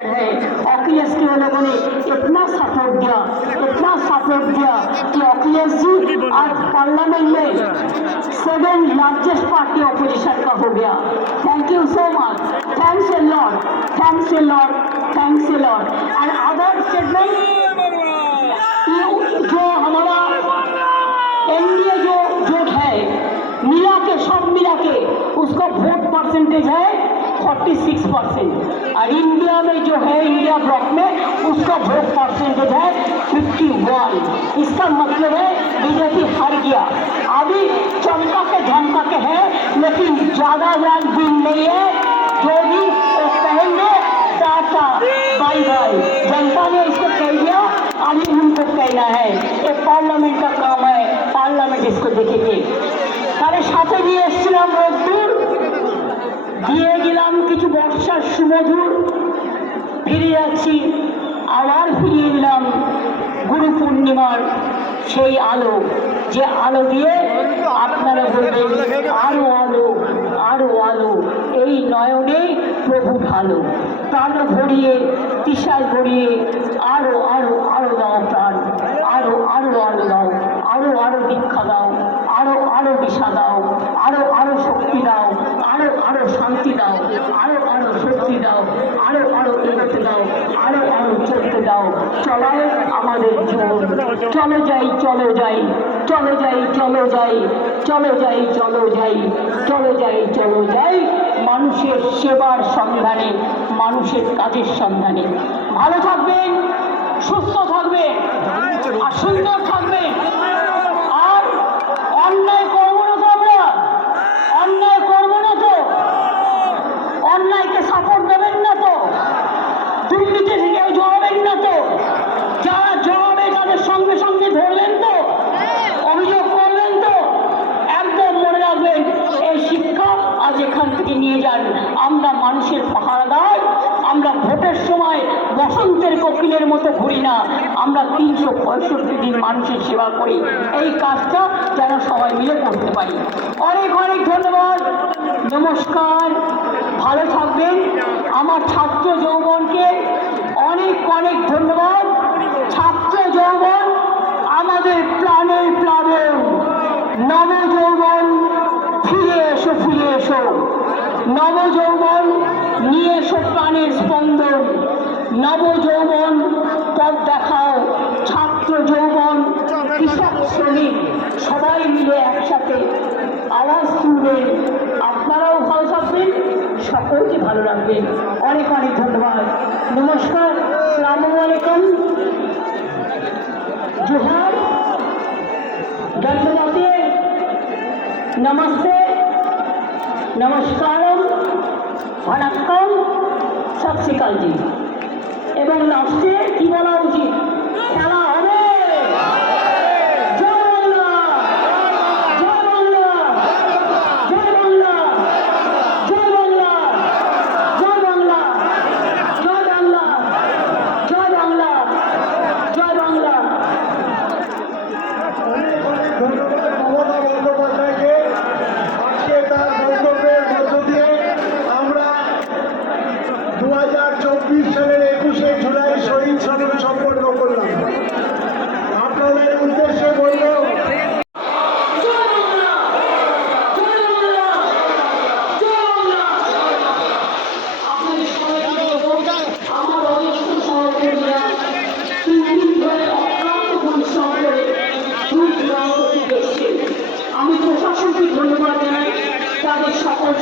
है अखिलेश के लोगों ने इतना सपोर्ट दिया इतना सपोर्ट दिया कि अखिलेश जी आज पार्लियामेंट में सेवन लार्जेस्ट पार्टी ऑपोजिशन का हो गया thank you so much thanks a lot thanks a lot thanks a lot and other statement जो हमारा एनडीए जो वोट है मिला के सब मिला के उसका वोट परसेंटेज है 46 परसेंट और इंडिया में जो है इंडिया ब्लॉक में उसका वोट परसेंटेज है 51 इसका मतलब है बीजेपी हार गया अभी चमका के झमका के है लेकिन ज्यादा ज्ञान दिन नहीं है जो भी वो कहेंगे टाटा बाय बाय जनता ने इसको कह दिया अभी उनको कहना है ये पार्लियामेंट का काम है पार्लियामेंट इसको देखेंगे তার সাথে দিয়ে এসেছিলাম রোদ্দুর দিয়ে গেলাম কিছু সুমধুর ফিরে যাচ্ছি আবার ফিরিয়ে দিলাম গুরু পূর্ণিমার সেই আলো। যে আলো দিয়ে আপনারা বলবেন, আরও আলো আরও আলো। এই নয়নে প্রভু ভালো। প্রাণ ভরিয়ে তিসায় ভরিয়ে আরও আরও আরও দাও প্রাণ। আরও আরও আরও দাও আরও আরও দীক্ষা দাও আরও আরও দিশা দাও আরও আরও শক্তি দাও আরও আরও শান্তি দাও আরও আরও শক্তি দাও আরও আরও এগোতে দাও আরও আরও চলতে দাও চলায় আমাদের জীবন চলে যাই চলে যাই চলে যাই চলে যাই চলে যাই, চলো যাই, চলে যাই, চলো যাই। মানুষের সেবার সন্ধানে, মানুষের কাজের সন্ধানে। ভালো থাকবেন, সুস্থ থাকবে আর সুন্দর থাকবেন। আমরা মানুষের পাহারাদার, আমরা ভোটের সময় বসন্তের কপিলের মতো ঘুরি না। আমরা তিনশো পঁয়ষট্টি দিন মানুষের সেবা করি। এই কাজটা যেন সবাই মিলে করতে পারি। অনেক অনেক ধন্যবাদ। নমস্কার। ভালো থাকবেন। আমার ছাত্র যৌবনকে অনেক অনেক ধন্যবাদ। নবযৌবন নিয়ে এসো প্রাণের স্পন্দন। নবযৌবন পথ দেখাও, ছাত্র যৌবন, কৃষক শ্রমিক, সবাই মিলে একসাথে আওয়াজ তুলবেন। আপনারাও ভালো থাকবেন, সকলকে ভালো রাখবেন। অনেক অনেক ধন্যবাদ। নমস্কার সালাম আলাইকুম। জোহার ধন্যবাদ নমস্তে। নমস্কার। ওয়ালাইকুম সাত শ্রীকাল জি এবং লাস্টে কি বলা উচিত?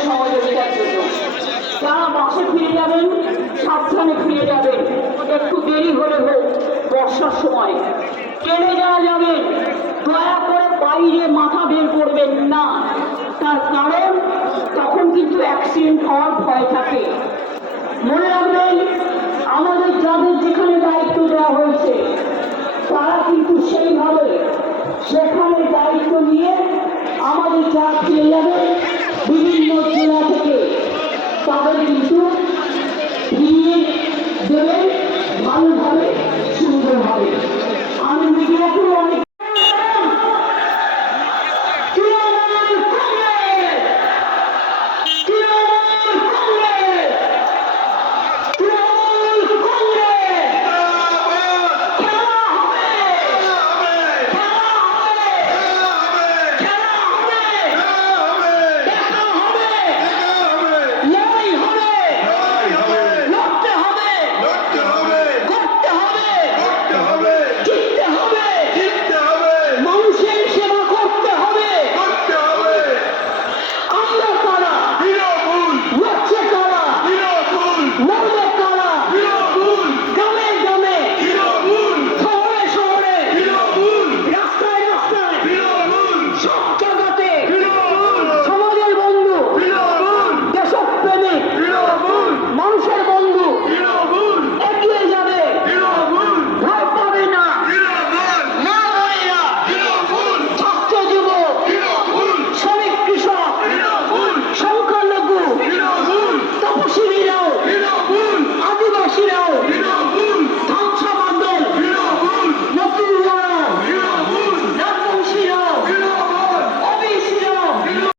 সহযোগিতার জন্য। বাসে ফিরে যাবেন, সাবধানে ফিরে যাবেন। একটু দেরি হলে হোক, বর্ষার সময়। ট্রেনে যাওয়া যাবে দয়া করে বাইরে মাথা বের করবেন না। তার কারণ, তখন কিন্তু অ্যাক্সিডেন্ট হওয়ার ভয় থাকে। মনে রাখবেন, আমাদের যাদের যেখানে দায়িত্ব দেওয়া হয়েছে, তারা কিন্তু সেইভাবে সেখানে দায়িত্ব নিয়ে